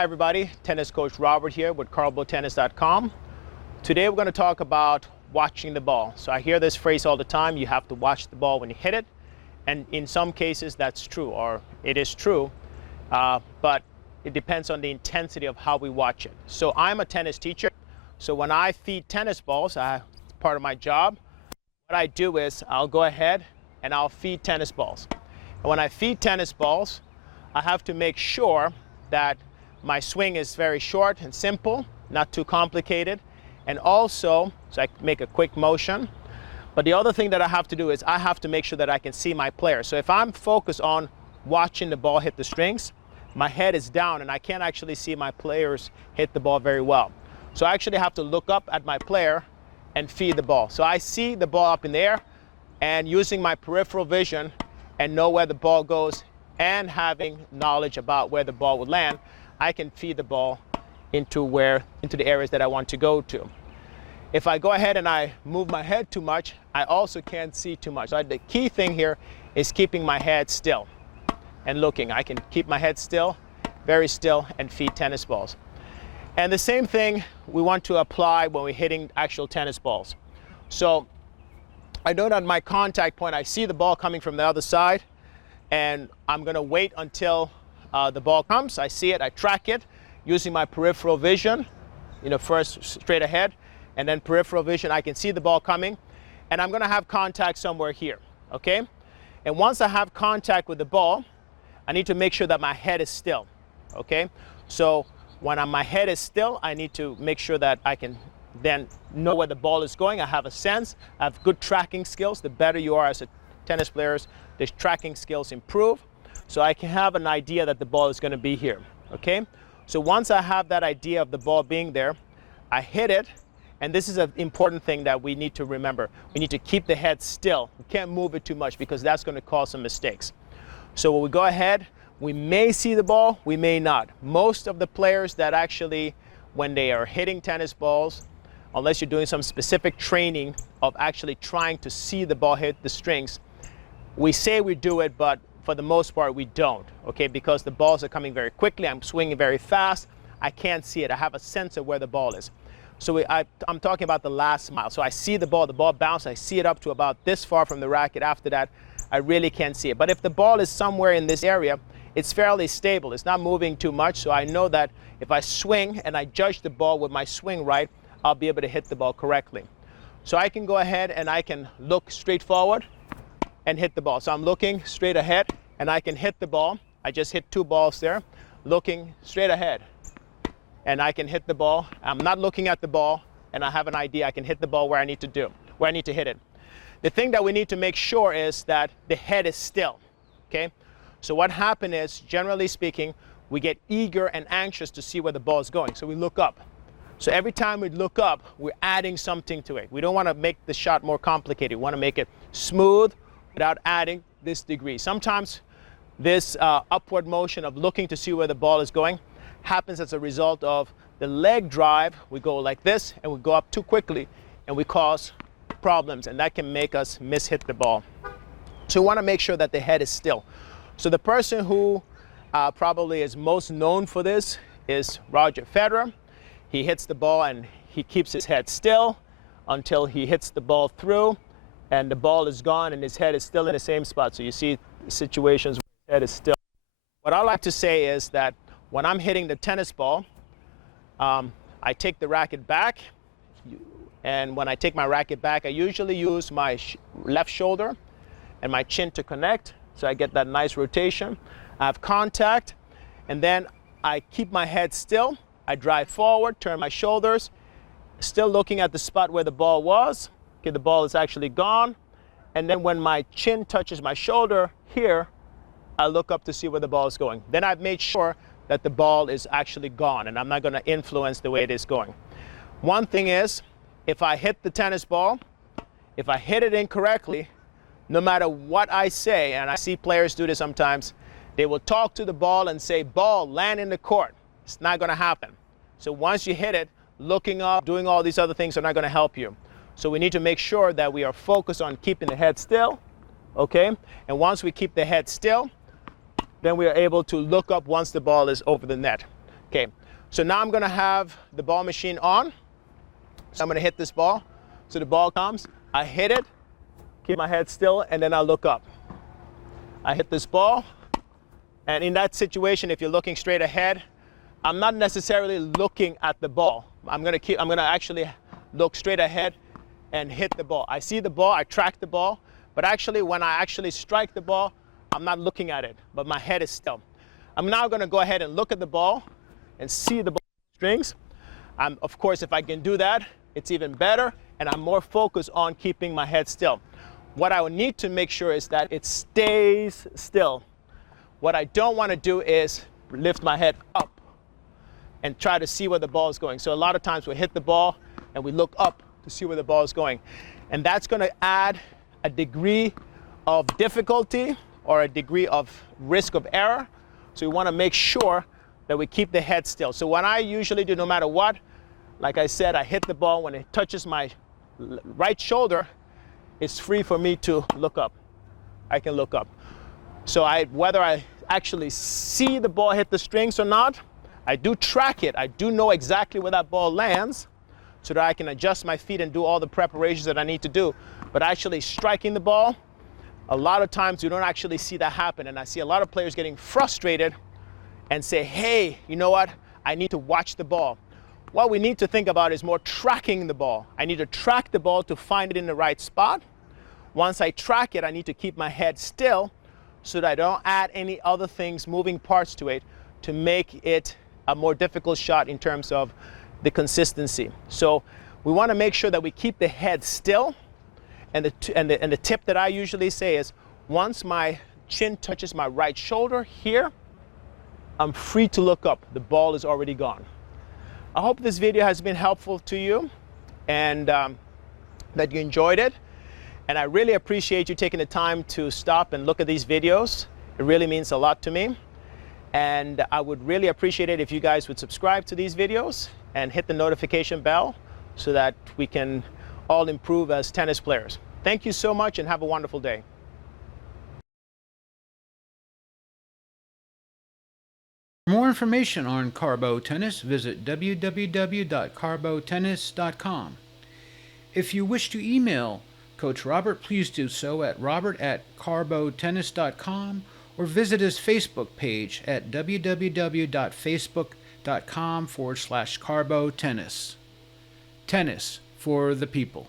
Hi everybody, tennis coach Robert here with CarlboTennis.com. Today we're going to talk about watching the ball. So I hear this phrase all the time, you have to watch the ball when you hit it. And in some cases that's true, or it is true, but it depends on the intensity of how we watch it. So I'm a tennis teacher, so when I feed tennis balls, part of my job, what I do is I'll go ahead and I'll feed tennis balls. And when I feed tennis balls, I have to make sure that my swing is very short and simple, not too complicated, and also, so I make a quick motion. But the other thing that I have to do is I have to make sure that I can see my player. So if I'm focused on watching the ball hit the strings, my head is down and I can't actually see my players hit the ball very well. So I actually have to look up at my player and feed the ball. So I see the ball up in the air, and using my peripheral vision and know where the ball goes and having knowledge about where the ball would land, I can feed the ball into the areas that I want to go to. If I go ahead and I move my head too much, I also can't see too much. So the key thing here is keeping my head still and looking. I can keep my head still, very still, and feed tennis balls. And the same thing we want to apply when we're hitting actual tennis balls. So I know that my contact point, I see the ball coming from the other side, and I'm going to wait until the ball comes. I see it, I track it using my peripheral vision, first straight ahead, and then peripheral vision, I can see the ball coming, and I'm going to have contact somewhere here, okay? And once I have contact with the ball, I need to make sure that my head is still, okay? So when my head is still, I need to make sure that I can then know where the ball is going. I have a sense, I have good tracking skills. The better you are as a tennis player, the tracking skills improve. So I can have an idea that the ball is going to be here, okay? So once I have that idea of the ball being there, I hit it, and this is an important thing that we need to remember. We need to keep the head still. We can't move it too much because that's going to cause some mistakes. So when we go ahead, we may see the ball, we may not. Most of the players that actually, when they are hitting tennis balls, unless you're doing some specific training of actually trying to see the ball hit the strings, we say we do it, but for the most part, we don't, okay? Because the balls are coming very quickly, I'm swinging very fast, I can't see it. I have a sense of where the ball is. So I'm talking about the last mile. So I see the ball bounce, I see it up to about this far from the racket. After that, I really can't see it. But if the ball is somewhere in this area, it's fairly stable. It's not moving too much, so I know that if I swing and I judge the ball with my swing right, I'll be able to hit the ball correctly. So I can go ahead and I can look straight forward and hit the ball. So I'm looking straight ahead and I can hit the ball. I just hit two balls there, looking straight ahead. And I can hit the ball. I'm not looking at the ball, and I have an idea. I can hit the ball where I need to hit it. The thing that we need to make sure is that the head is still, okay? So what happened is, generally speaking, we get eager and anxious to see where the ball is going, so we look up. So every time we look up, we're adding something to it. We don't want to make the shot more complicated. We want to make it smooth without adding this degree. Sometimes this upward motion of looking to see where the ball is going happens as a result of the leg drive. We go like this and we go up too quickly and we cause problems, and that can make us mishit the ball. So we want to make sure that the head is still. So the person who probably is most known for this is Roger Federer. He hits the ball and he keeps his head still until he hits the ball through and the ball is gone and his head is still in the same spot. So you see situations where his head is still. What I like to say is that when I'm hitting the tennis ball, I take the racket back, and when I take my racket back, I usually use my left shoulder and my chin to connect, so I get that nice rotation. I have contact, and then I keep my head still. I drive forward, turn my shoulders, still looking at the spot where the ball was. Okay, the ball is actually gone, and then when my chin touches my shoulder here, I look up to see where the ball is going. Then I've made sure that the ball is actually gone, and I'm not going to influence the way it is going. One thing is, if I hit the tennis ball, if I hit it incorrectly, no matter what I say, and I see players do this sometimes, they will talk to the ball and say, ball, land in the court. It's not going to happen. So once you hit it, looking up, doing all these other things are not going to help you. So we need to make sure that we are focused on keeping the head still, okay? And once we keep the head still, then we are able to look up once the ball is over the net. Okay, so now I'm gonna have the ball machine on. So I'm gonna hit this ball. So the ball comes, I hit it, keep my head still, and then I look up. I hit this ball, and in that situation, if you're looking straight ahead, I'm not necessarily looking at the ball. I'm gonna actually look straight ahead and hit the ball. I see the ball, I track the ball, but actually when I actually strike the ball, I'm not looking at it, but my head is still. I'm now gonna go ahead and look at the ball and see the ball strings. Of course, if I can do that, it's even better, and I'm more focused on keeping my head still. What I would need to make sure is that it stays still. What I don't want to do is lift my head up and try to see where the ball is going. So a lot of times we hit the ball and we look up to see where the ball is going. And that's going to add a degree of difficulty or a degree of risk of error. So we want to make sure that we keep the head still. So what I usually do, no matter what, like I said, I hit the ball. When it touches my right shoulder, it's free for me to look up. I can look up. So whether I actually see the ball hit the strings or not, I do track it. I do know exactly where that ball lands so that I can adjust my feet and do all the preparations that I need to do. But actually striking the ball, a lot of times you don't actually see that happen. And I see a lot of players getting frustrated and say, hey, you know what? I need to watch the ball. What we need to think about is more tracking the ball. I need to track the ball to find it in the right spot. Once I track it, I need to keep my head still so that I don't add any other things, moving parts to it, to make it a more difficult shot in terms of the consistency. So we want to make sure that we keep the head still. And the tip that I usually say is, once my chin touches my right shoulder here, I'm free to look up. The ball is already gone. I hope this video has been helpful to you and that you enjoyed it. And I really appreciate you taking the time to stop and look at these videos. It really means a lot to me. And I would really appreciate it if you guys would subscribe to these videos and hit the notification bell so that we can all improve as tennis players. Thank you so much and have a wonderful day. For more information on Carlbo Tennis, visit www.carlbotennis.com. If you wish to email Coach Robert, please do so at robert@carlbotennis.com or visit his Facebook page at www.facebook.com/Carlbo Tennis. Tennis for the people.